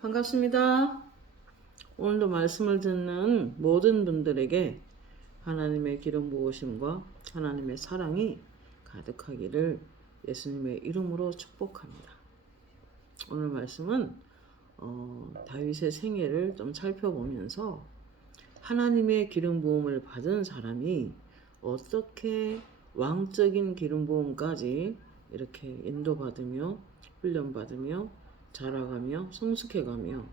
반갑습니다. 오늘도 말씀을 듣는 모든 분들에게 하나님의 기름 부으심과 하나님의 사랑이 가득하기를 예수님의 이름으로 축복합니다. 오늘 말씀은 다윗의 생애를 좀 살펴보면서 하나님의 기름 부음을 받은 사람이 어떻게 왕적인 기름 부음까지 이렇게 인도받으며 훈련받으며 자라가며 성숙해가며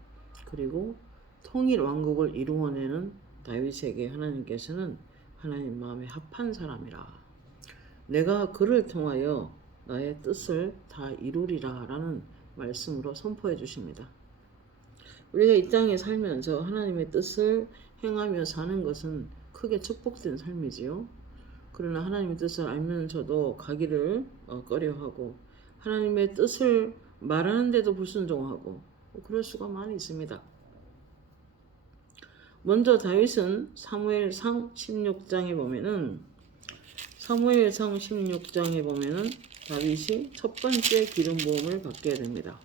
그리고 통일 왕국을 이루어내는 다윗에게 하나님께서는 하나님 마음에 합한 사람이라. 내가 그를 통하여 나의 뜻을 다 이루리라 라는 말씀으로 선포해 주십니다. 우리가 이 땅에 살면서 하나님의 뜻을 행하며 사는 것은 크게 축복된 삶이지요. 그러나 하나님의 뜻을 알면서도 가기를 꺼려하고 하나님의 뜻을 말하는데도 불순종하고 그럴 수가 많이 있습니다. 먼저 다윗은 사무엘상 16장에 보면은 다윗이 첫 번째 기름 부음을 받게 됩니다.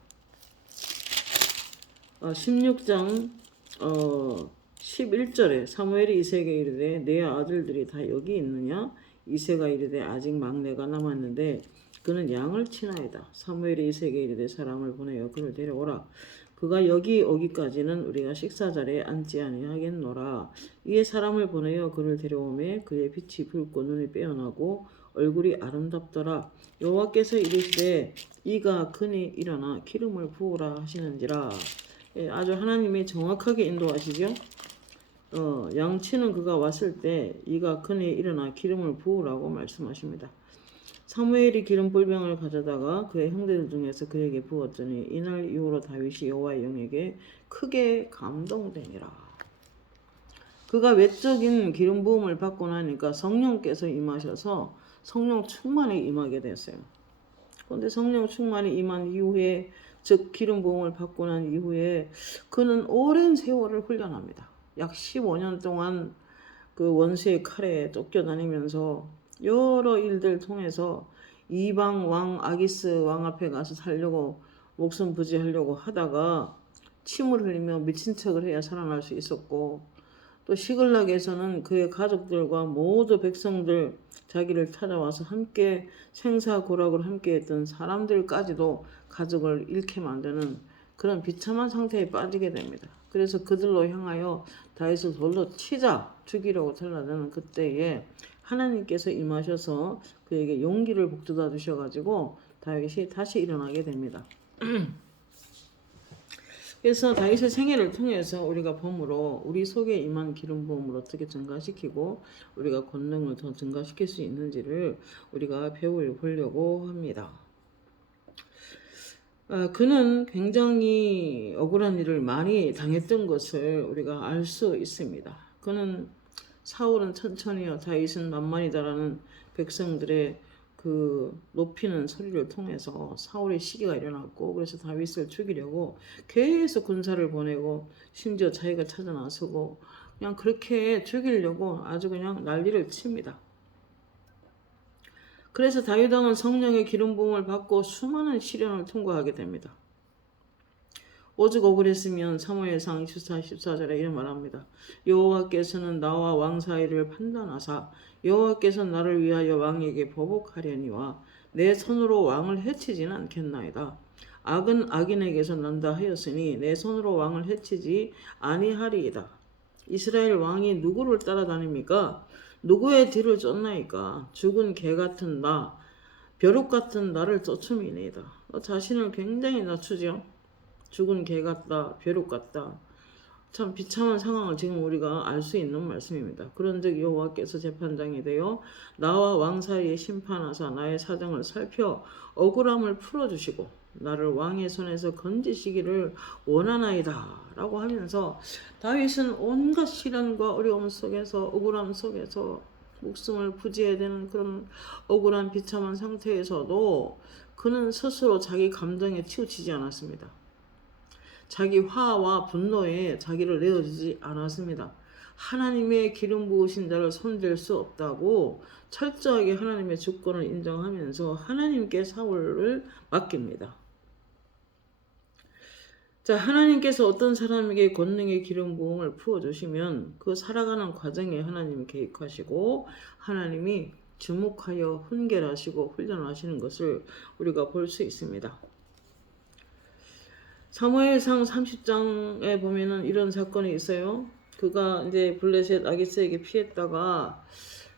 16장 11절에 사무엘이 이새에게 이르되 내 아들들이 다 여기 있느냐? 이새가 이르되 아직 막내가 남았는데 그는 양을 치나이다. 사무엘이 이새에게 이르되 사람을 보내어 그를 데려오라. 그가 여기 오기까지는 우리가 식사자리에 앉지 아니하겠노라. 이에 사람을 보내어 그를 데려오매 그의 빛이 붉고 눈이 빼어나고 얼굴이 아름답더라. 여호와께서 이르시되 이가 그니 일어나 기름을 부으라 하시는지라. 아주 하나님이 정확하게 인도하시죠. 양치는 그가 왔을 때 이가 그니 일어나 기름을 부으라고 말씀하십니다. 사무엘이 기름 뿔병을 가져다가 그의 형제들 중에서 그에게 부었더니 이날 이후로 다윗이 여호와의 영에게 크게 감동되니라. 그가 외적인 기름 부음을 받고 나니까 성령께서 임하셔서 성령 충만에 임하게 됐어요. 그런데 성령 충만이 임한 이후에 즉 기름 부음을 받고 난 이후에 그는 오랜 세월을 훈련합니다. 약 15년 동안 그 원수의 칼에 쫓겨다니면서 여러 일들 통해서 이방 왕 아기스 왕 앞에 가서 살려고 목숨 부지하려고 하다가 침을 흘리며 미친 척을 해야 살아날 수 있었고 또 시글락에서는 그의 가족들과 모두 백성들 자기를 찾아와서 함께 생사고락을 함께 했던 사람들까지도 가족을 잃게 만드는 그런 비참한 상태에 빠지게 됩니다. 그래서 그들로 향하여 다윗을 돌로 치자 죽이려고 달라드는 그때에 하나님께서 임하셔서 그에게 용기를 북돋아 주셔가지고 다윗이 다시 일어나게 됩니다. 그래서 다윗의 생애를 통해서 우리가 봄으로 우리 속에 임한 기름 부음을 어떻게 증가시키고 우리가 권능을 더 증가시킬 수 있는지를 우리가 배워보려고 합니다. 그는 굉장히 억울한 일을 많이 당했던 것을 우리가 알 수 있습니다. 그는 사울은 천천히요 다윗은 만만이다라는 백성들의 그 높이는 소리를 통해서 사울의 시기가 일어났고 그래서 다윗을 죽이려고 계속 군사를 보내고 심지어 자기가 찾아 나서고 그냥 그렇게 죽이려고 아주 그냥 난리를 칩니다. 그래서 다윗 왕은 성령의 기름 부음을 받고 수많은 시련을 통과하게 됩니다. 오직 억울했으면 사무엘상 24, 14절에 이런 말합니다. 여호와께서는 나와 왕 사이를 판단하사 여호와께서 나를 위하여 왕에게 보복하려니와 내 손으로 왕을 해치지는 않겠나이다. 악은 악인에게서 난다 하였으니 내 손으로 왕을 해치지 아니하리이다. 이스라엘 왕이 누구를 따라다닙니까? 누구의 뒤를 쫓나이까? 죽은 개 같은 나, 벼룩 같은 나를 쫓음이니이다. 자신을 굉장히 낮추죠. 죽은 개 같다, 벼룩 같다. 참 비참한 상황을 지금 우리가 알 수 있는 말씀입니다. 그런즉 여호와께서 재판장이 되어 나와 왕 사이에 심판하사 나의 사정을 살펴 억울함을 풀어주시고 나를 왕의 손에서 건지시기를 원하나이다 라고 하면서 다윗은 온갖 시련과 어려움 속에서 억울함 속에서 목숨을 부지해야 되는 그런 억울한 비참한 상태에서도 그는 스스로 자기 감정에 치우치지 않았습니다. 자기 화와 분노에 자기를 내어주지 않았습니다. 하나님의 기름 부으신 자를 손댈 수 없다고 철저하게 하나님의 주권을 인정하면서 하나님께 사울을 맡깁니다. 자, 하나님께서 어떤 사람에게 권능의 기름 부음을 부어주시면 그 살아가는 과정에 하나님이 계획하시고 하나님이 주목하여 훈계하시고 훈련하시는 것을 우리가 볼 수 있습니다. 사무엘상 30장에 보면은 이런 사건이 있어요. 그가 이제 블레셋 아기스에게 피했다가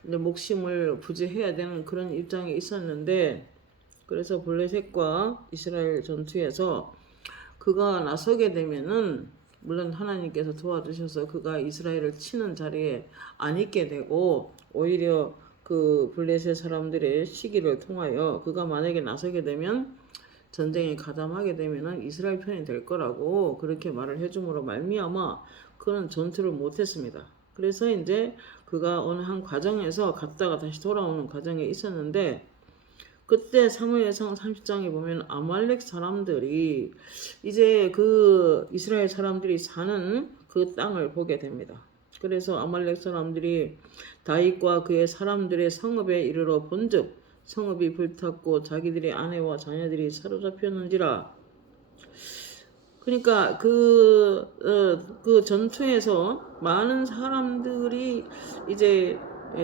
이제 목심을 부지해야 되는 그런 입장에 있었는데, 그래서 블레셋과 이스라엘 전투에서 그가 나서게 되면은 물론 하나님께서 도와주셔서 그가 이스라엘을 치는 자리에 안 있게 되고, 오히려 그 블레셋 사람들의 시기를 통하여 그가 만약에 나서게 되면 전쟁에 가담하게 되면은 이스라엘 편이 될 거라고 그렇게 말을 해줌으로 말미암아 그는 전투를 못했습니다. 그래서 이제 그가 어느 한 과정에서 갔다가 다시 돌아오는 과정에 있었는데, 그때 사무엘상 30장에 보면 아말렉 사람들이 이제 그 이스라엘 사람들이 사는 그 땅을 보게 됩니다. 그래서 아말렉 사람들이 다윗과 그의 사람들의 성읍에 이르러 본즉 성읍이 불탔고 자기들의 아내와 자녀들이 사로잡혔는지라. 그러니까 그 전투에서 많은 사람들이 이제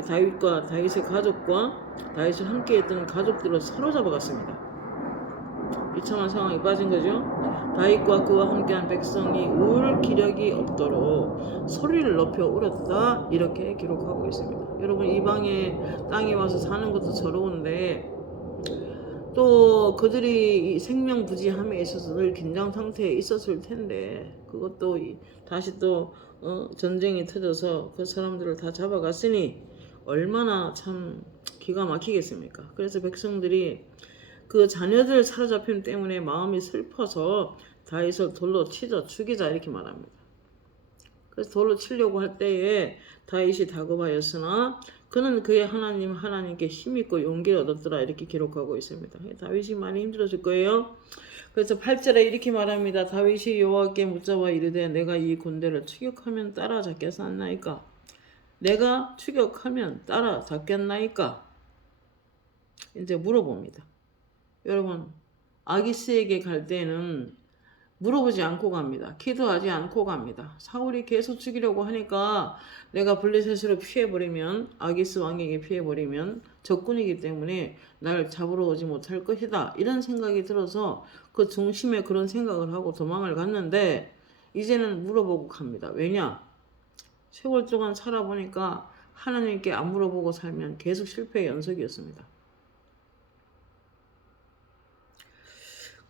다윗과 다윗의 가족과 다윗을 함께했던 가족들을 사로잡아갔습니다. 비참한 상황에 빠진 거죠. 다윗과 그와 함께한 백성이 울 기력이 없도록 소리를 높여 울었다, 이렇게 기록하고 있습니다. 여러분, 이방의 땅에 와서 사는 것도 서러운데 또 그들이 생명부지함에 있어서 늘 긴장 상태에 있었을 텐데, 그것도 다시 또 전쟁이 터져서 그 사람들을 다 잡아갔으니 얼마나 참 기가 막히겠습니까? 그래서 백성들이 그 자녀들 사로잡힘 때문에 마음이 슬퍼서 다윗을 돌로 치자 죽이자 이렇게 말합니다. 그래서 돌로 치려고 할 때에 다윗이 다급하였으나 그는 그의 하나님께 힘있고 용기를 얻었더라, 이렇게 기록하고 있습니다. 다윗이 많이 힘들었을 거예요. 그래서 8절에 이렇게 말합니다. 다윗이 여호와께 묻자와 이르되 내가 이 군대를 추격하면 따라잡겠나이까? 내가 추격하면 따라잡겠나이까? 이제 물어봅니다. 여러분, 아기스에게 갈 때는 물어보지 않고 갑니다. 기도하지 않고 갑니다. 사울이 계속 죽이려고 하니까 내가 블레셋으로 피해버리면, 아기스 왕에게 피해버리면 적군이기 때문에 날 잡으러 오지 못할 것이다, 이런 생각이 들어서 그 중심에 그런 생각을 하고 도망을 갔는데, 이제는 물어보고 갑니다. 왜냐? 세월 동안 살아보니까 하나님께 안 물어보고 살면 계속 실패의 연속이었습니다.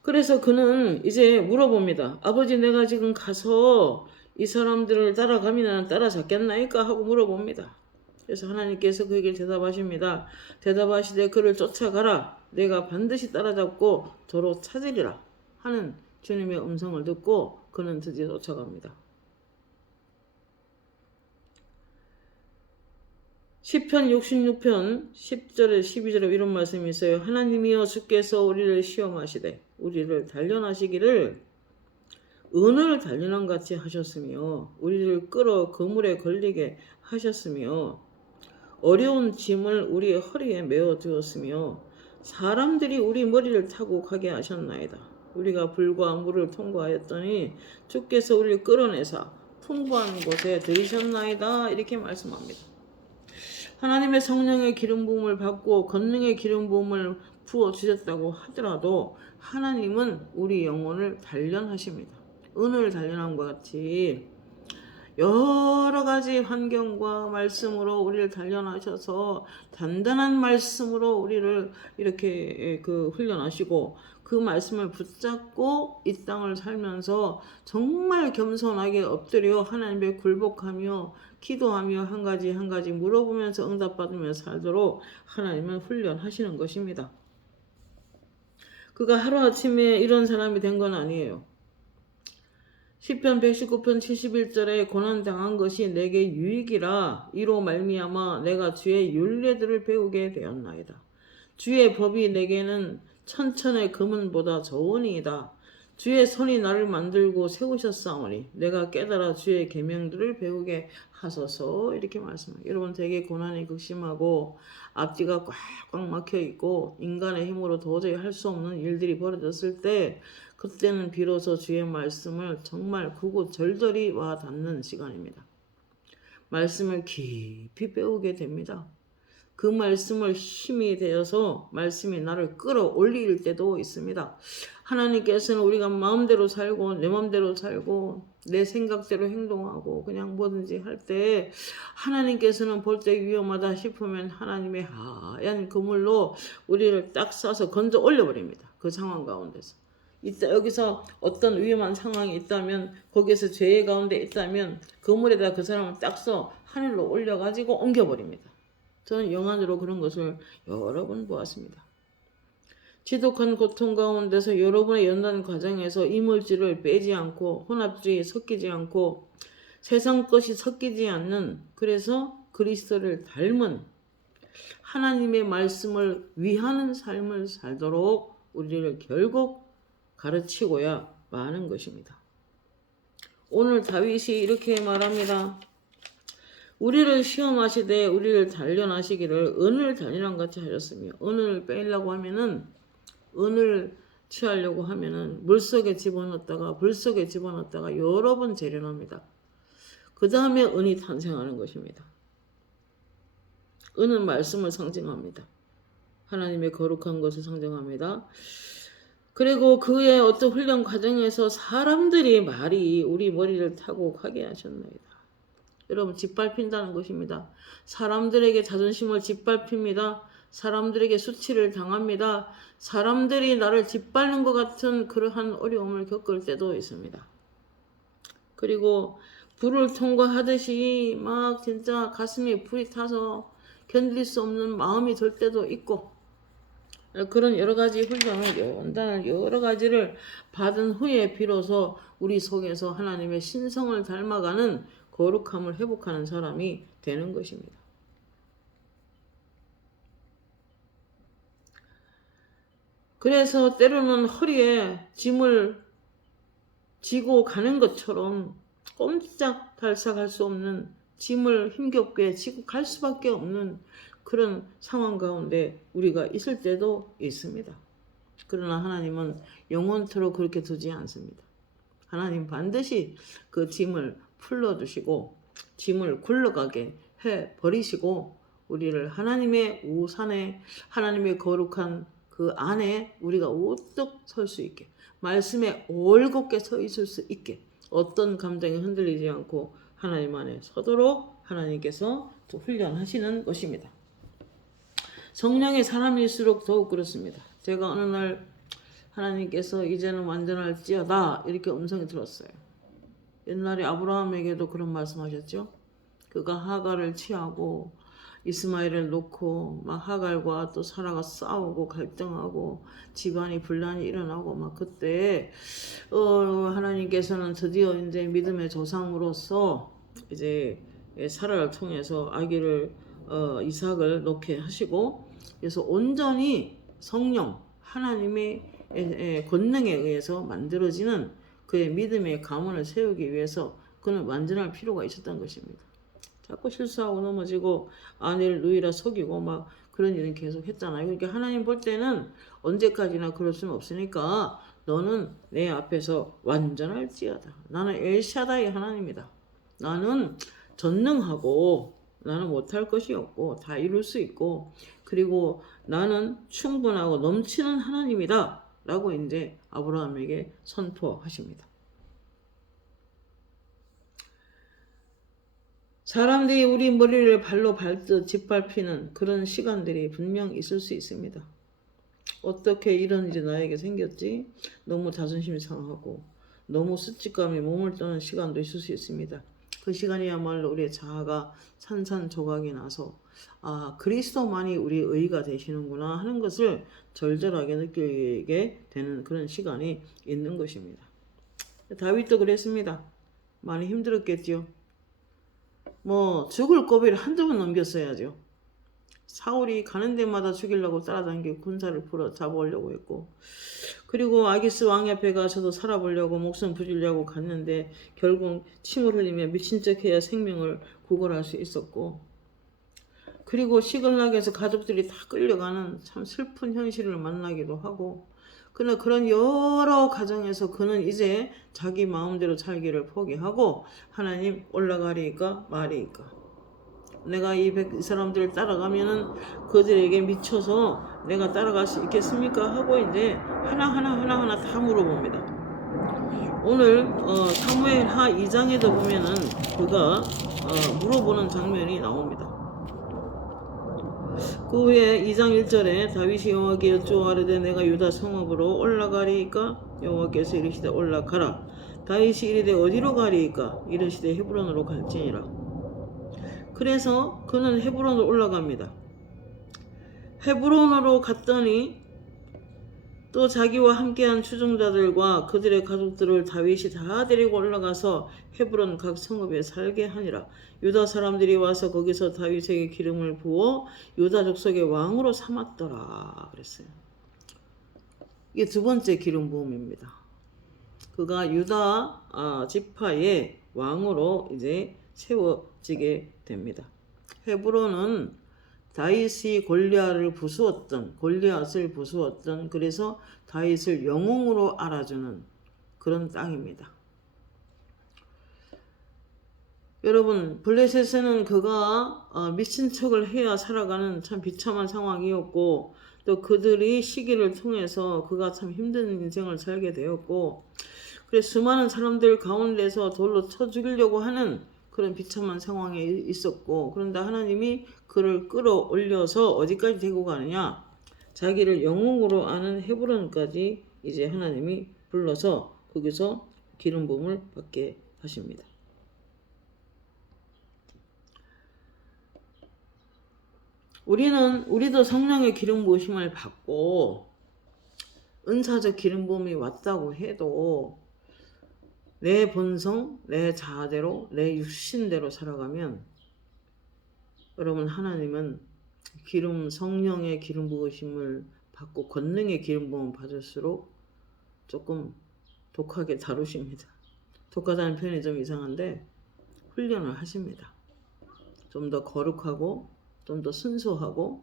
그래서 그는 이제 물어봅니다. 아버지, 내가 지금 가서 이 사람들을 따라가면 따라잡겠나이까? 하고 물어봅니다. 그래서 하나님께서 그에게 대답하십니다. 대답하시되 그를 쫓아가라. 내가 반드시 따라잡고 도로 찾으리라 하는 주님의 음성을 듣고 그는 드디어 쫓아갑니다. 시편 66편 10절에 12절에 이런 말씀이 있어요. 하나님이여 주께서 우리를 시험하시되 우리를 단련하시기를 은을 단련한 같이 하셨으며 우리를 끌어 그물에 걸리게 하셨으며 어려운 짐을 우리 허리에 메어 두었으며 사람들이 우리 머리를 타고 가게 하셨나이다. 우리가 불과 물을 통과하였더니 주께서 우리를 끌어내사 풍부한 곳에 들이셨나이다, 이렇게 말씀합니다. 하나님의 성령의 기름 부음을 받고 권능의 기름 부음을 부어 주셨다고 하더라도 하나님은 우리 영혼을 단련하십니다. 은을 단련한 것 같이 여러 가지 환경과 말씀으로 우리를 단련하셔서 단단한 말씀으로 우리를 이렇게 훈련하시고 그 말씀을 붙잡고 이 땅을 살면서 정말 겸손하게 엎드려 하나님께 굴복하며 기도하며 한 가지 한 가지 물어보면서 응답받으며 살도록 하나님은 훈련하시는 것입니다. 그가 하루아침에 이런 사람이 된 건 아니에요. 시편 119편 71절에 고난당한 것이 내게 유익이라 이로 말미암아 내가 주의 율례들을 배우게 되었나이다. 주의 법이 내게는 천천의 금은보다 좋으니이다. 주의 손이 나를 만들고 세우셨사오니 내가 깨달아 주의 계명들을 배우게 하소서, 이렇게 말씀합니다. 여러분, 되게 고난이 극심하고 앞뒤가 꽉꽉 막혀 있고 인간의 힘으로 도저히 할 수 없는 일들이 벌어졌을 때 그때는 비로소 주의 말씀을 정말 구구절절히 와 닿는 시간입니다. 말씀을 깊이 배우게 됩니다. 그 말씀을 힘이 되어서 말씀이 나를 끌어올릴 때도 있습니다. 하나님께서는 우리가 마음대로 살고 내 마음대로 살고 내 생각대로 행동하고 그냥 뭐든지 할 때 하나님께서는 볼 때 위험하다 싶으면 하나님의 하얀 그물로 우리를 딱 싸서 건져 올려버립니다. 그 상황 가운데서. 여기서 어떤 위험한 상황이 있다면 거기에서 죄의 가운데 있다면 그물에다 그 사람을 딱 써 하늘로 올려가지고 옮겨버립니다. 저는 영안으로 그런 것을 여러 번 보았습니다. 지독한 고통 가운데서 여러분의 연단 과정에서 이물질을 빼지 않고 혼합주의 섞이지 않고 세상 것이 섞이지 않는 그래서 그리스도를 닮은 하나님의 말씀을 위하는 삶을 살도록 우리를 결국 가르치고야 마는 것입니다. 오늘 다윗이 이렇게 말합니다. 우리를 시험하시되 우리를 단련하시기를 은을 단련한 같이 하셨으며 은을 빼려고 하면은 은을 취하려고 하면은 물속에 집어넣었다가 불속에 집어넣었다가 여러 번 재련합니다. 그 다음에 은이 탄생하는 것입니다. 은은 말씀을 상징합니다. 하나님의 거룩한 것을 상징합니다. 그리고 그의 어떤 훈련 과정에서 사람들이 말이 우리 머리를 타고 가게 하셨나이다. 여러분 짓밟힌다는 것입니다. 사람들에게 자존심을 짓밟힙니다. 사람들에게 수치를 당합니다. 사람들이 나를 짓밟는 것 같은 그러한 어려움을 겪을 때도 있습니다. 그리고 불을 통과하듯이 막 진짜 가슴에 불이 타서 견딜 수 없는 마음이 들 때도 있고 그런 여러 가지 훈련을 연단을 여러 가지를 받은 후에 비로소 우리 속에서 하나님의 신성을 닮아가는 거룩함을 회복하는 사람이 되는 것입니다. 그래서 때로는 허리에 짐을 지고 가는 것처럼 꼼짝달싹할 수 없는 짐을 힘겹게 지고 갈 수밖에 없는 그런 상황 가운데 우리가 있을 때도 있습니다. 그러나 하나님은 영원토록 그렇게 두지 않습니다. 하나님 반드시 그 짐을 풀어주시고 짐을 굴러가게 해버리시고 우리를 하나님의 우산에 하나님의 거룩한 그 안에 우리가 우뚝 설 수 있게 말씀에 올곧게 서 있을 수 있게 어떤 감정이 흔들리지 않고 하나님 안에 서도록 하나님께서 또 훈련하시는 것입니다. 성령의 사람일수록 더욱 그렇습니다. 제가 어느 날 하나님께서 이제는 완전할지어다 이렇게 음성이 들었어요. 옛날에 아브라함에게도 그런 말씀하셨죠. 그가 하갈을 취하고 이스마엘을 놓고 막 하갈과 또 사라가 싸우고 갈등하고 집안이 분란이 일어나고 막 그때 하나님께서는 드디어 이제 믿음의 조상으로서 이제 사라를 통해서 아기를 이삭을 놓게 하시고 그래서 온전히 성령 하나님의 권능에 의해서 만들어지는 그의 믿음의 가문을 세우기 위해서 그는 완전할 필요가 있었던 것입니다. 자꾸 실수하고 넘어지고 아내를 누이라 속이고 막 그런 일은 계속 했잖아요. 그러니까 하나님 볼 때는 언제까지나 그럴 수는 없으니까 너는 내 앞에서 완전할지어다. 나는 엘샤다이 하나님이다. 나는 전능하고 나는 못할 것이 없고 다 이룰 수 있고 그리고 나는 충분하고 넘치는 하나님이다. 라고 이제 아브라함에게 선포하십니다. 사람들이 우리 머리를 발로 밟듯 짓밟히는 그런 시간들이 분명 있을 수 있습니다. 어떻게 이런 일이 나에게 생겼지? 너무 자존심이 상하고 너무 수치감이 몸을 떠는 시간도 있을 수 있습니다. 그 시간이야말로 우리의 자아가 산산조각이 나서 그리스도만이 우리의 의가 되시는구나 하는 것을 절절하게 느끼게 되는 그런 시간이 있는 것입니다. 다윗도 그랬습니다. 많이 힘들었겠죠. 죽을 고비를 한두 번 넘겼어야죠. 사울이 가는 데마다 죽이려고 따라다니고 군사를 풀어 잡아오려고 했고 그리고 아기스 왕 옆에 가서도 살아보려고 목숨 부리려고 갔는데 결국 침을 흘리며 미친 척해야 생명을 구걸할 수 있었고 그리고 시글락에서 가족들이 다 끌려가는 참 슬픈 현실을 만나기도 하고 그러나 그런 여러 가정에서 그는 이제 자기 마음대로 살기를 포기하고 하나님 올라가리까 말이까. 내가 이 사람들을 따라가면은 그들에게 미쳐서 내가 따라갈 수 있겠습니까? 하고 이제 하나하나 다 물어봅니다. 오늘 사무엘하 2장에도 보면은 그가 물어보는 장면이 나옵니다. 그 후에 2장 1절에 다윗이 여호와께 여쭈어가르되 내가 유다 성읍으로 올라가리이까 여호와께서 이르시되 올라가라. 다윗이 이르되 어디로 가리이까 이르시되 헤브론으로 갈지니라. 그래서 그는 헤브론으로 올라갑니다. 헤브론으로 갔더니 또 자기와 함께한 추종자들과 그들의 가족들을 다윗이 다 데리고 올라가서 헤브론 각 성읍에 살게 하니라. 유다 사람들이 와서 거기서 다윗에게 기름을 부어 유다 족속의 왕으로 삼았더라 그랬어요. 이게 두 번째 기름 부음입니다. 그가 유다 지파의 왕으로 이제 세워지게 됩니다. 헤브론은 다윗이 골리앗을 부수었던 그래서 다윗을 영웅으로 알아주는 그런 땅입니다. 여러분, 블레셋에는 그가 미친 척을 해야 살아가는 참 비참한 상황이었고, 또 그들이 시기를 통해서 그가 참 힘든 인생을 살게 되었고, 그래서 수많은 사람들 가운데서 돌로 쳐 죽이려고 하는 그런 비참한 상황에 있었고, 그런데 하나님이 그를 끌어올려서 어디까지 데리고 가느냐? 자기를 영웅으로 아는 헤브론까지 이제 하나님이 불러서 거기서 기름 부음을 받게 하십니다. 우리도 성령의 기름 부으심을 받고 은사적 기름 부음이 왔다고 해도 내 본성, 내 자아대로, 내 육신대로 살아가면 여러분 하나님은 성령의 기름 부으심을 받고 권능의 기름 부음을 받을수록 조금 독하게 다루십니다. 독하다는 표현이 좀 이상한데 훈련을 하십니다. 좀 더 거룩하고 좀 더 순수하고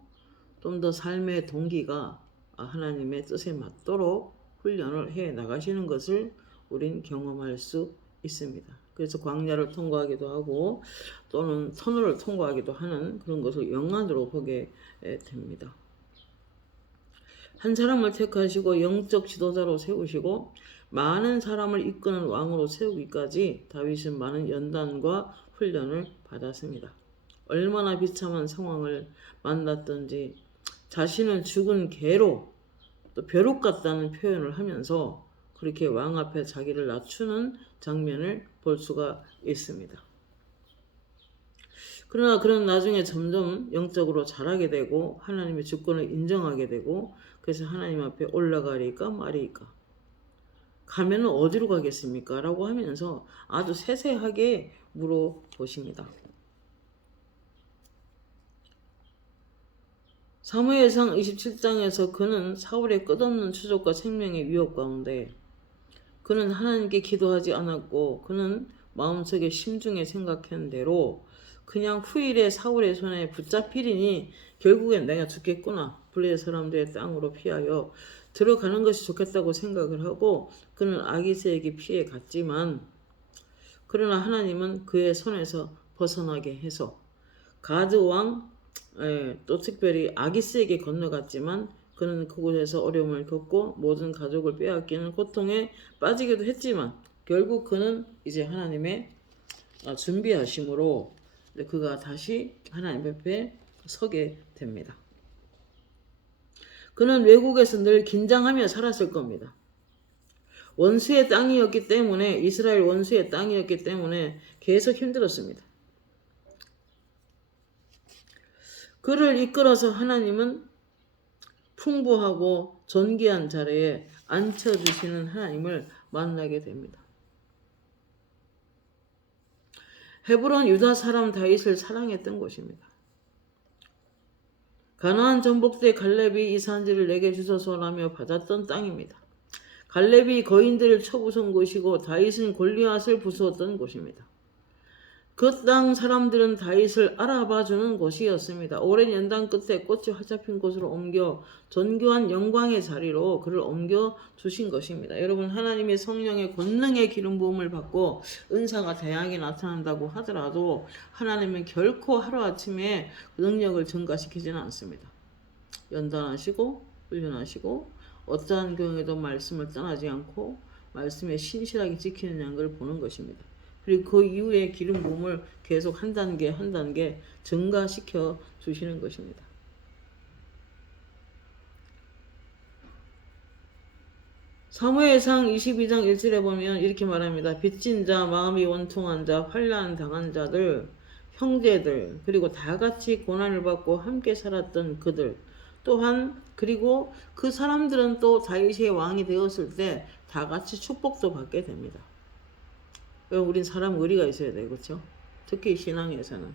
좀 더 삶의 동기가 하나님의 뜻에 맞도록 훈련을 해 나가시는 것을 우린 경험할 수 있습니다. 그래서 광야를 통과하기도 하고 또는 터널을 통과하기도 하는 그런 것을 영안으로 보게 됩니다. 한 사람을 택하시고 영적 지도자로 세우시고 많은 사람을 이끄는 왕으로 세우기까지 다윗은 많은 연단과 훈련을 받았습니다. 얼마나 비참한 상황을 만났던지 자신을 죽은 개로 또 벼룩 같다는 표현을 하면서 그렇게 왕 앞에 자기를 낮추는 장면을 볼 수가 있습니다. 그러나 그런 나중에 점점 영적으로 자라게 되고 하나님의 주권을 인정하게 되고 그래서 하나님 앞에 올라가리까 말이까 가면은 어디로 가겠습니까? 라고 하면서 아주 세세하게 물어보십니다. 사무엘상 27장에서 그는 사울의 끝없는 추적과 생명의 위협 가운데 그는 하나님께 기도하지 않았고 그는 마음속에 심중에 생각한 대로 그냥 후일에 사울의 손에 붙잡히리니 결국엔 내가 죽겠구나. 블레셋 사람들의 땅으로 피하여 들어가는 것이 좋겠다고 생각을 하고 그는 아기새에게 피해 갔지만 그러나 하나님은 그의 손에서 벗어나게 해서 가드 왕 또 특별히 아기스에게 건너갔지만 그는 그곳에서 어려움을 겪고 모든 가족을 빼앗기는 고통에 빠지기도 했지만 결국 그는 이제 하나님의 준비하심으로 그가 다시 하나님 앞에 서게 됩니다. 그는 외국에서 늘 긴장하며 살았을 겁니다. 원수의 땅이었기 때문에 이스라엘 원수의 땅이었기 때문에 계속 힘들었습니다. 그를 이끌어서 하나님은 풍부하고 존귀한 자리에 앉혀주시는 하나님을 만나게 됩니다. 헤브론 유다 사람 다윗을 사랑했던 곳입니다. 가나안 전복대 갈렙이 이 산지를 내게 주소서라며 받았던 땅입니다. 갈렙이 거인들을 쳐부순 곳이고 다윗은 골리앗을 부수었던 곳입니다. 그 땅 사람들은 다윗을 알아봐 주는 곳이었습니다. 오랜 연단 끝에 꽃이 활짝 핀 곳으로 옮겨 존귀한 영광의 자리로 그를 옮겨 주신 것입니다. 여러분, 하나님의 성령의 권능의 기름 부음을 받고 은사가 다양하게 나타난다고 하더라도 하나님은 결코 하루아침에 능력을 증가시키지는 않습니다. 연단하시고 훈련하시고 어떠한 경우에도 말씀을 떠나지 않고 말씀에 신실하게 지키는 양을 보는 것입니다. 그리고 그 이후에 기름 부음을 계속 한 단계 한 단계 증가시켜 주시는 것입니다. 사무엘상 22장 1절에 보면 이렇게 말합니다. 빚진 자, 마음이 원통한 자, 환난 당한 자들, 형제들, 그리고 다 같이 고난을 받고 함께 살았던 그들, 또한 그리고 그 사람들은 또 다윗의 왕이 되었을 때 다 같이 축복도 받게 됩니다. 우린 사람 의리가 있어야 돼요. 그렇죠? 특히 신앙에서는.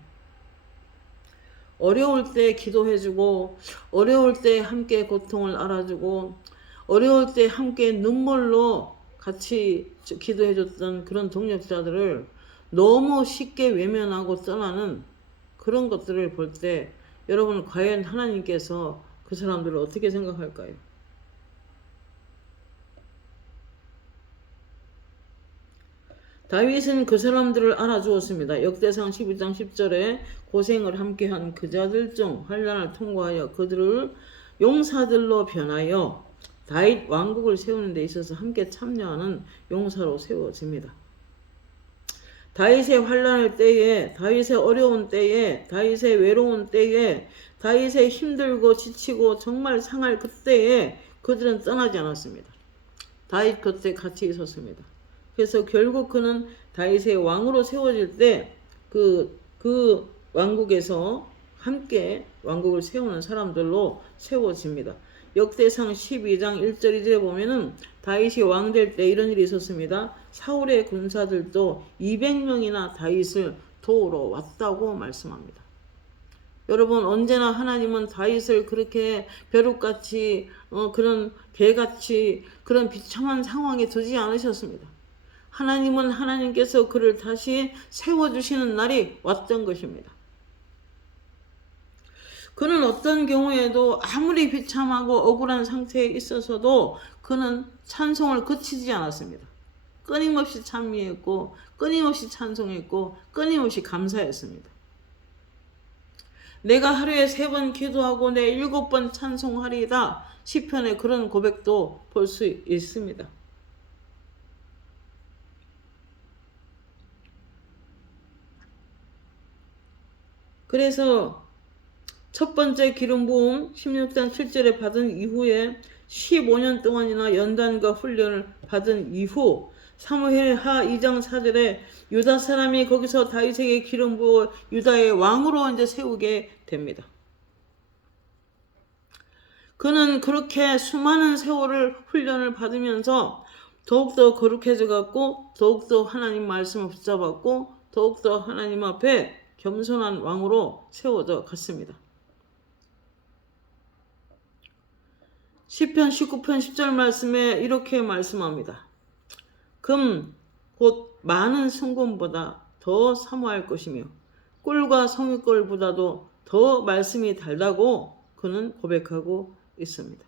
어려울 때 기도해주고, 어려울 때 함께 고통을 알아주고, 어려울 때 함께 눈물로 같이 기도해줬던 그런 동력자들을 너무 쉽게 외면하고 떠나는 그런 것들을 볼 때 여러분, 과연 하나님께서 그 사람들을 어떻게 생각할까요? 다윗은 그 사람들을 알아주었습니다. 역대상 12장 10절에 고생을 함께한 그 자들 중 환난을 통과하여 그들을 용사들로 변하여 다윗 왕국을 세우는 데 있어서 함께 참여하는 용사로 세워집니다. 다윗의 환난의 때에, 다윗의 어려운 때에, 다윗의 외로운 때에, 다윗의 힘들고 지치고 정말 상할 그때에 그들은 떠나지 않았습니다. 다윗 곁에 같이 있었습니다. 그래서 결국 그는 다윗의 왕으로 세워질 때 그 왕국에서 함께 왕국을 세우는 사람들로 세워집니다. 역대상 12장 1절 2절에 보면은 다윗이 왕 될 때 이런 일이 있었습니다. 사울의 군사들도 200명이나 다윗을 도우러 왔다고 말씀합니다. 여러분, 언제나 하나님은 다윗을 그렇게 벼룩같이 그런 개같이 그런 비참한 상황에 두지 않으셨습니다. 하나님은 하나님께서 그를 다시 세워주시는 날이 왔던 것입니다. 그는 어떤 경우에도 아무리 비참하고 억울한 상태에 있어서도 그는 찬송을 그치지 않았습니다. 끊임없이 찬미했고 끊임없이 찬송했고 끊임없이 감사했습니다. 내가 하루에 3번 기도하고 내 7번 찬송하리이다. 시편에 그런 고백도 볼 수 있습니다. 그래서 첫 번째 기름 부음 16장 7절에 받은 이후에 15년 동안이나 연단과 훈련을 받은 이후 사무엘하 2장 4절에 유다 사람이 거기서 다윗에게 기름 부어 유다의 왕으로 이제 세우게 됩니다. 그는 그렇게 수많은 세월을 훈련을 받으면서 더욱더 거룩해져 갔고 더욱더 하나님 말씀을 붙잡았고 더욱더 하나님 앞에 겸손한 왕으로 세워져 갔습니다. 시편 19편 10절 말씀에 이렇게 말씀합니다. 금 곧 많은 순금보다 더 사모할 것이며 꿀과 성유꿀보다도 더 말씀이 달다고 그는 고백하고 있습니다.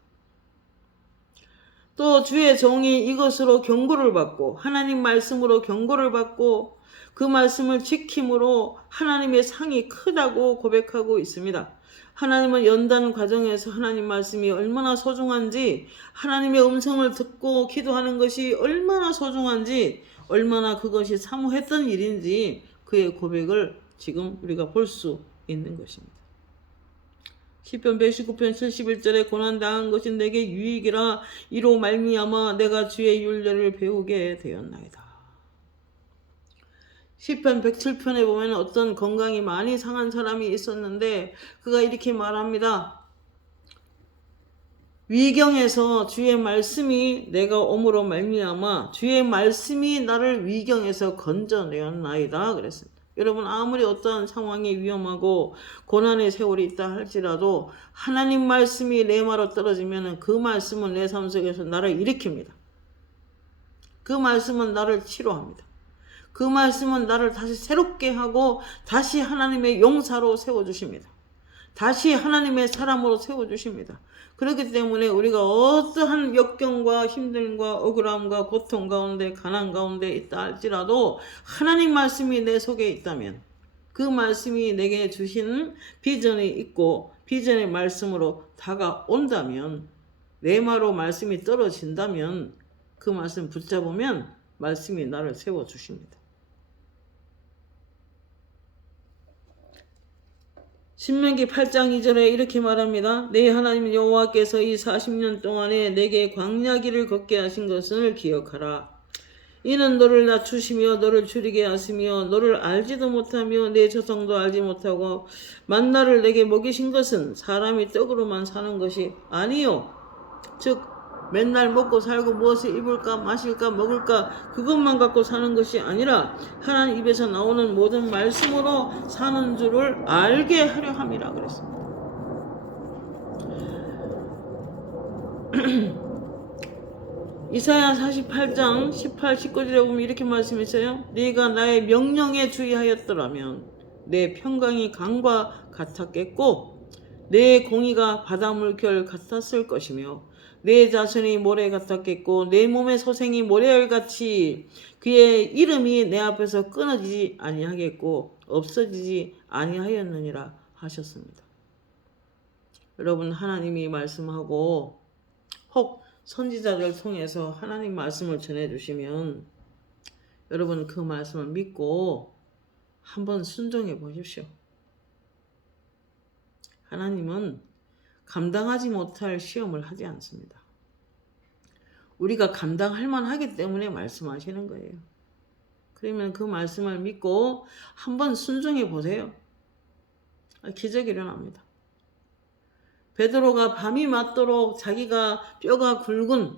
또 주의 종이 이것으로 경고를 받고 하나님 말씀으로 경고를 받고 그 말씀을 지킴으로 하나님의 상이 크다고 고백하고 있습니다. 하나님은 연단 과정에서 하나님 말씀이 얼마나 소중한지, 하나님의 음성을 듣고 기도하는 것이 얼마나 소중한지, 얼마나 그것이 사모했던 일인지 그의 고백을 지금 우리가 볼 수 있는 것입니다. 시편 119편 71절에 고난당한 것이 내게 유익이라 이로 말미암아 내가 주의 율례를 배우게 되었나이다. 시편 107편에 보면 어떤 건강이 많이 상한 사람이 있었는데 그가 이렇게 말합니다. 위경에서 주의 말씀이 내가 옴으로 말미암아 주의 말씀이 나를 위경에서 건져내었나이다 그랬습니다. 여러분, 아무리 어떠한 상황이 위험하고 고난의 세월이 있다 할지라도 하나님 말씀이 내 마로 떨어지면 그 말씀은 내 삶 속에서 나를 일으킵니다. 그 말씀은 나를 치료합니다. 그 말씀은 나를 다시 새롭게 하고 다시 하나님의 용사로 세워주십니다. 다시 하나님의 사람으로 세워주십니다. 그렇기 때문에 우리가 어떠한 역경과 힘듦과 억울함과 고통 가운데 가난 가운데 있다 할지라도 하나님 말씀이 내 속에 있다면, 그 말씀이 내게 주신 비전이 있고 비전의 말씀으로 다가온다면, 내 마로 말씀이 떨어진다면 그 말씀 붙잡으면 말씀이 나를 세워주십니다. 신명기 8장 2절에 이렇게 말합니다. 내 하나님 여호와께서 이 40년 동안에 내게 광야길을 걷게 하신 것을 기억하라. 이는 너를 낮추시며 너를 줄이게 하시며 너를 알지도 못하며 내 조상도 알지 못하고 만나를 내게 먹이신 것은 사람이 떡으로만 사는 것이 아니요, 즉 맨날 먹고 살고 무엇을 입을까 마실까 먹을까 그것만 갖고 사는 것이 아니라 하나님 입에서 나오는 모든 말씀으로 사는 줄을 알게 하려 함이라 그랬습니다. 이사야 48장 18, 19절에 보면 이렇게 말씀했어요. 네가 나의 명령에 주의하였더라면 내 평강이 강과 같았겠고 내 공의가 바다 물결 같았을 것이며 내 자손이 모래 같았겠고 내 몸의 소생이 모래알같이 그의 이름이 내 앞에서 끊어지지 아니하겠고 없어지지 아니하였느니라 하셨습니다. 여러분, 하나님이 말씀하고 혹 선지자를 통해서 하나님 말씀을 전해주시면 여러분 그 말씀을 믿고 한번 순종해 보십시오. 하나님은 감당하지 못할 시험을 하지 않습니다. 우리가 감당할 만하기 때문에 말씀하시는 거예요. 그러면 그 말씀을 믿고 한번 순종해 보세요. 기적이 일어납니다. 베드로가 밤이 맞도록 자기가 뼈가 굵은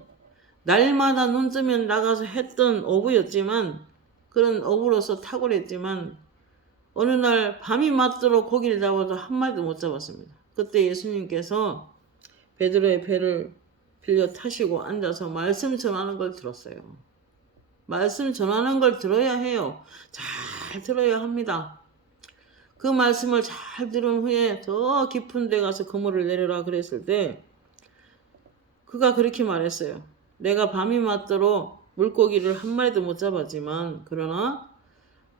날마다 눈 뜨면 나가서 했던 어부였지만, 그런 어부로서 탁월했지만 어느 날 밤이 맞도록 고기를 잡아도 한 마리도 못 잡았습니다. 그때 예수님께서 베드로의 배를 빌려 타시고 앉아서 말씀 전하는 걸 들었어요. 말씀 전하는 걸 들어야 해요. 잘 들어야 합니다. 그 말씀을 잘 들은 후에 더 깊은 데 가서 그물을 내려라 그랬을 때 그가 그렇게 말했어요. 내가 밤이 맞도록 물고기를 한 마리도 못 잡았지만 그러나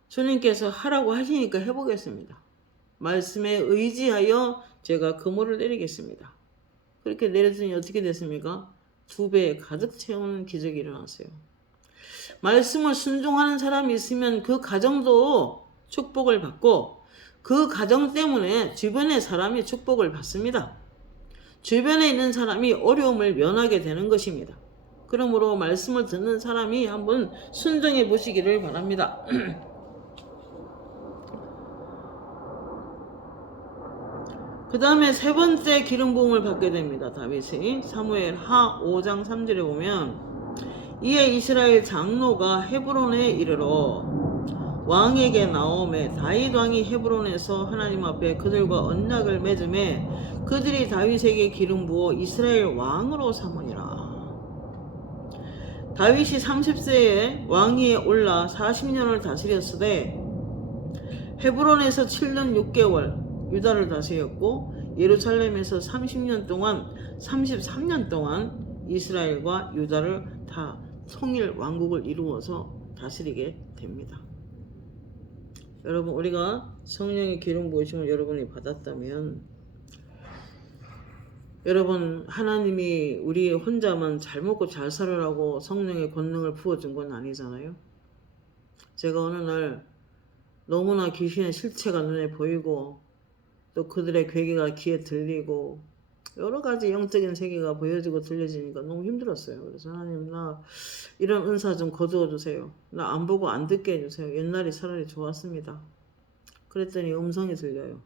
주님께서 하라고 하시니까 해보겠습니다. 말씀에 의지하여 제가 그물을 내리겠습니다. 그렇게 내렸더니 어떻게 됐습니까? 2배 가득 채우는 기적이 일어났어요. 말씀을 순종하는 사람이 있으면 그 가정도 축복을 받고 그 가정 때문에 주변의 사람이 축복을 받습니다. 주변에 있는 사람이 어려움을 면하게 되는 것입니다. 그러므로 말씀을 듣는 사람이 한번 순종해 보시기를 바랍니다. 그 다음에 세 번째 기름 부음을 받게 됩니다. 다윗이 사무엘 하 5장 3절에 보면 이에 이스라엘 장로가 헤브론에 이르러 왕에게 나오매 다윗 왕이 헤브론에서 하나님 앞에 그들과 언약을 맺음에 그들이 다윗에게 기름 부어 이스라엘 왕으로 삼으니라. 다윗이 30세에 왕위에 올라 40년을 다스렸으되 헤브론에서 7년 6개월 유다를 다스렸고 예루살렘에서 33년 동안 이스라엘과 유다를 다 통일 왕국을 이루어서 다스리게 됩니다. 여러분, 우리가 성령의 기름 부으심을 여러분이 받았다면 여러분, 하나님이 우리 혼자만 잘 먹고 잘 살으라고 성령의 권능을 부어준 건 아니잖아요. 제가 어느 날 너무나 귀신의 실체가 눈에 보이고 또 그들의 괴계가 귀에 들리고 여러 가지 영적인 세계가 보여지고 들려지니까 너무 힘들었어요. 그래서 하나님, 나 이런 은사 좀 거두어 주세요. 나 안 보고 안 듣게 해주세요. 옛날이 차라리 좋았습니다. 그랬더니 음성이 들려요.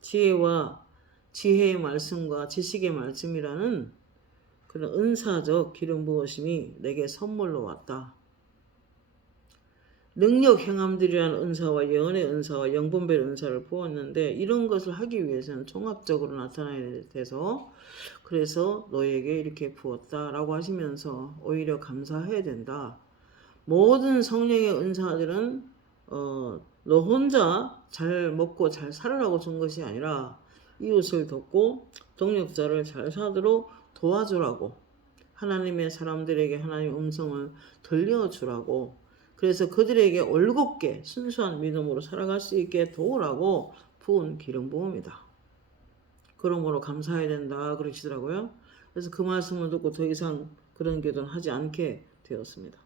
지혜와 지혜의 말씀과 지식의 말씀이라는 그런 은사적 기름 부으심이 내게 선물로 왔다. 능력 행함들이라는 은사와 예언의 은사와 영분별 은사를 부었는데 이런 것을 하기 위해서는 종합적으로 나타나야 돼서 그래서 너에게 이렇게 부었다라고 하시면서 오히려 감사해야 된다. 모든 성령의 은사들은 너 혼자 잘 먹고 잘 살으라고 준 것이 아니라 이웃을 돕고 동력자를 잘 사도록 도와주라고, 하나님의 사람들에게 하나님의 음성을 들려주라고, 그래서 그들에게 올곧게 순수한 믿음으로 살아갈 수 있게 도우라고 부은 기름 부음이다. 그러므로 감사해야 된다 그러시더라고요. 그래서 그 말씀을 듣고 더 이상 그런 기도는 하지 않게 되었습니다.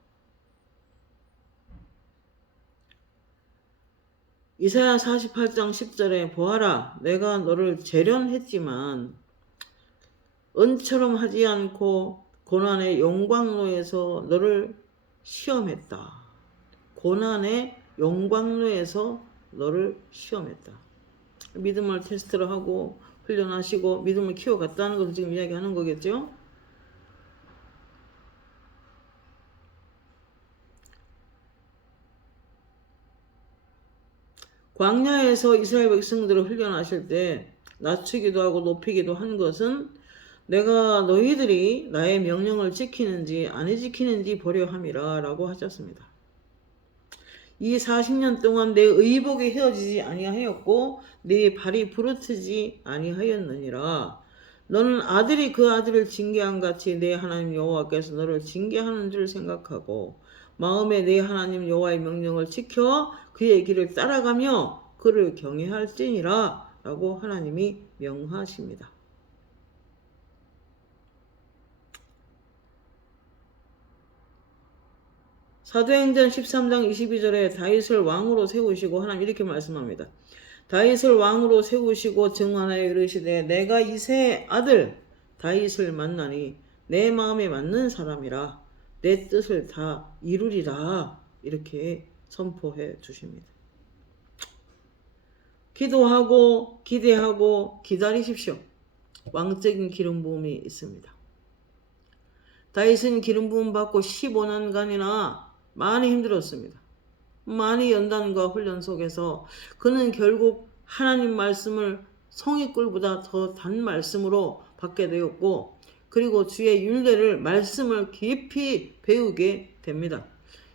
이사야 48장 10절에 보아라, 내가 너를 재련했지만 은처럼 하지 않고 고난의 용광로에서 너를 시험했다. 고난의 용광로에서 너를 시험했다. 믿음을 테스트를 하고 훈련하시고 믿음을 키워갔다는 것을 지금 이야기하는 거겠죠. 광야에서 이스라엘 백성들을 훈련하실 때 낮추기도 하고 높이기도 한 것은 내가 너희들이 나의 명령을 지키는지 안 지키는지 보려 함이라 라고 하셨습니다. 이 40년 동안 내 의복이 헤어지지 아니하였고 내 발이 부르트지 아니하였느니라. 너는 아들이 그 아들을 징계한 같이 내 하나님 여호와께서 너를 징계하는 줄 생각하고 마음에 내 하나님 여호와의 명령을 지켜 그의 길을 따라가며 그를 경외할지니라 라고 하나님이 명하십니다. 사도행전 13장 22절에 다윗을 왕으로 세우시고 하나님 이렇게 말씀합니다. 다윗을 왕으로 세우시고 정하여 이르시되 내가 이새의 아들 다윗을 만나니 내 마음에 맞는 사람이라 내 뜻을 다 이루리라 이렇게 선포해 주십니다. 기도하고 기대하고 기다리십시오. 왕적인 기름 부음이 있습니다. 다윗은 기름 부음 받고 15년간이나 많이 힘들었습니다. 많이 연단과 훈련 속에서 그는 결국 하나님 말씀을 성의꿀보다 더 단 말씀으로 받게 되었고 그리고 주의 율례를 말씀을 깊이 배우게 됩니다.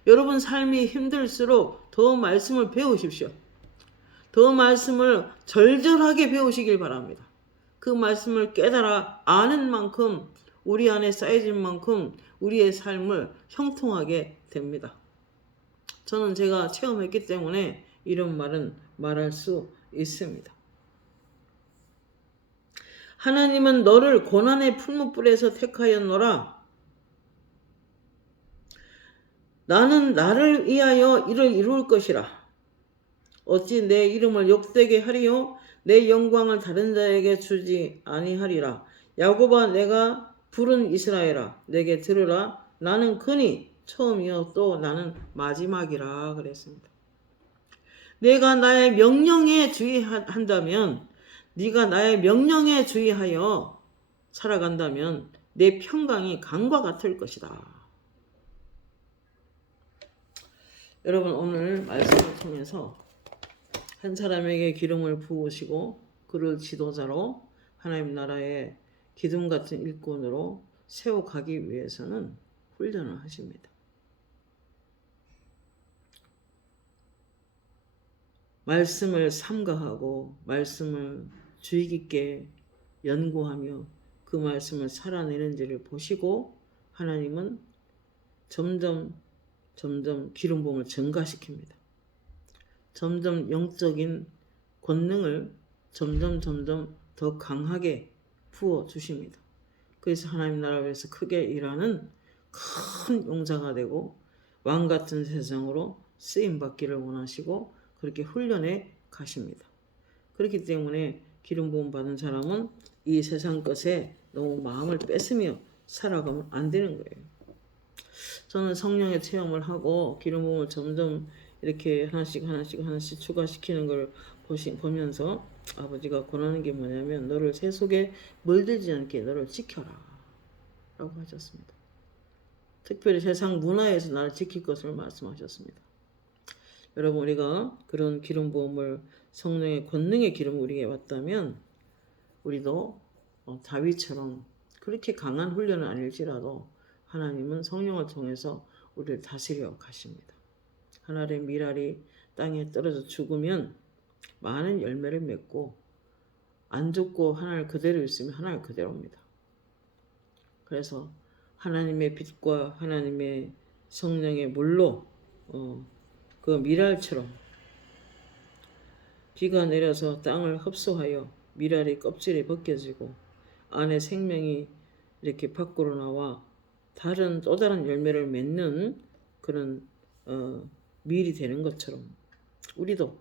여러분 삶이 힘들수록 더 말씀을 배우십시오. 더 말씀을 절절하게 배우시길 바랍니다. 그 말씀을 깨달아 아는 만큼 우리 안에 쌓여진 만큼 우리의 삶을 형통하게 됩니다. 저는 제가 체험했기 때문에 이런 말은 말할 수 있습니다. 하나님은 너를 고난의 풀무불에서 택하였노라. 나는 나를 위하여 이를 이룰 것이라. 어찌 내 이름을 욕되게 하리요? 내 영광을 다른 자에게 주지 아니하리라. 야곱아 내가 부른 이스라엘아 내게 들으라. 나는 그니 처음이요 또 나는 마지막이라 그랬습니다. 내가 나의 명령에 주의한다면 네가 나의 명령에 주의하여 살아간다면 내 평강이 강과 같을 것이다. 여러분 오늘 말씀을 통해서 한 사람에게 기름을 부으시고 그를 지도자로 하나님 나라의 기둥 같은 일꾼으로 세워가기 위해서는 훈련을 하십니다. 말씀을 삼가하고 말씀을 주의 깊게 연구하며 그 말씀을 살아내는지를 보시고 하나님은 점점 기름 부음을 증가시킵니다. 점점 영적인 권능을 점점 더 강하게 부어주십니다. 그래서 하나님 나라를 위해서 크게 일하는 큰 용사가 되고 왕같은 세상으로 쓰임받기를 원하시고 그렇게 훈련해 가십니다. 그렇기 때문에 기름 부음 받은 사람은 이 세상 것에 너무 마음을 뺏으며 살아가면 안 되는 거예요. 저는 성령의 체험을 하고 기름 부음을 점점 이렇게 하나씩 추가시키는 걸 보면서 아버지가 권하는 게 뭐냐면 너를 새 속에 물들지 않게 너를 지켜라 라고 하셨습니다. 특별히 세상 문화에서 나를 지킬 것을 말씀하셨습니다. 여러분 우리가 그런 기름 부음을 성령의 권능의 기름을 우리에게 받다면 우리도 다윗처럼 그렇게 강한 훈련은 아닐지라도 하나님은 성령을 통해서 우리를 다스려 가십니다. 하늘의 밀알이 땅에 떨어져 죽으면 많은 열매를 맺고 안 죽고 하나를 그대로 있으면 하나를 그대로입니다. 그래서 하나님의 빛과 하나님의 성령의 물로 그 밀알처럼 비가 내려서 땅을 흡수하여 밀알이 껍질이 벗겨지고 안에 생명이 이렇게 밖으로 나와 또 다른 열매를 맺는 그런 밀이 되는 것처럼 우리도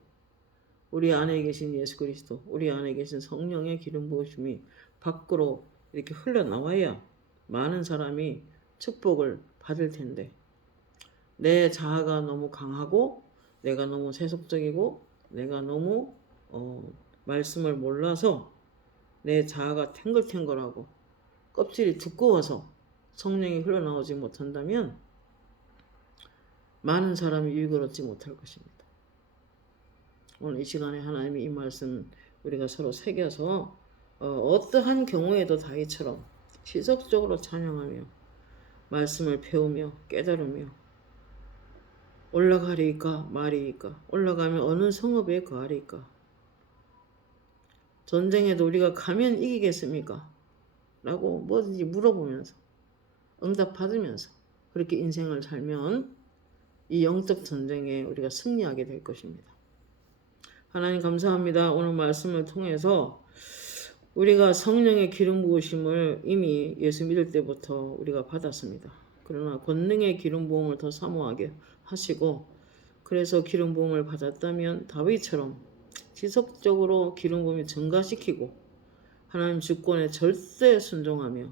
우리 안에 계신 예수 그리스도, 우리 안에 계신 성령의 기름 부으심이 밖으로 이렇게 흘러나와야 많은 사람이 축복을 받을 텐데 내 자아가 너무 강하고 내가 너무 세속적이고 내가 너무 말씀을 몰라서 내 자아가 탱글탱글하고 껍질이 두꺼워서 성령이 흘러나오지 못한다면 많은 사람이 유익을 얻지 못할 것입니다. 오늘 이 시간에 하나님이 이 말씀 우리가 서로 새겨서 어떠한 경우에도 다윗처럼 지속적으로 찬양하며 말씀을 배우며 깨달으며 올라가리이까 말이이까 올라가면 어느 성읍에 거하리이까 전쟁에도 우리가 가면 이기겠습니까? 라고 뭐든지 물어보면서 응답받으면서 그렇게 인생을 살면 이 영적 전쟁에 우리가 승리하게 될 것입니다. 하나님 감사합니다. 오늘 말씀을 통해서 우리가 성령의 기름 부으심을 이미 예수 믿을 때부터 우리가 받았습니다. 그러나 권능의 기름 부음을 더 사모하게 하시고 그래서 기름 부음을 받았다면 다윗처럼 지속적으로 기름 부음이 증가시키고 하나님 주권에 절대 순종하며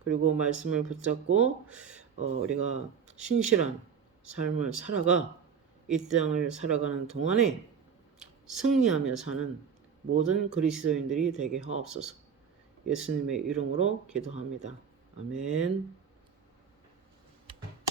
그리고 말씀을 붙잡고 우리가 신실한 삶을 살아가 이 땅을 살아가는 동안에 승리하며 사는 모든 그리스도인들이 되게 하옵소서. 예수님의 이름으로 기도합니다. 아멘.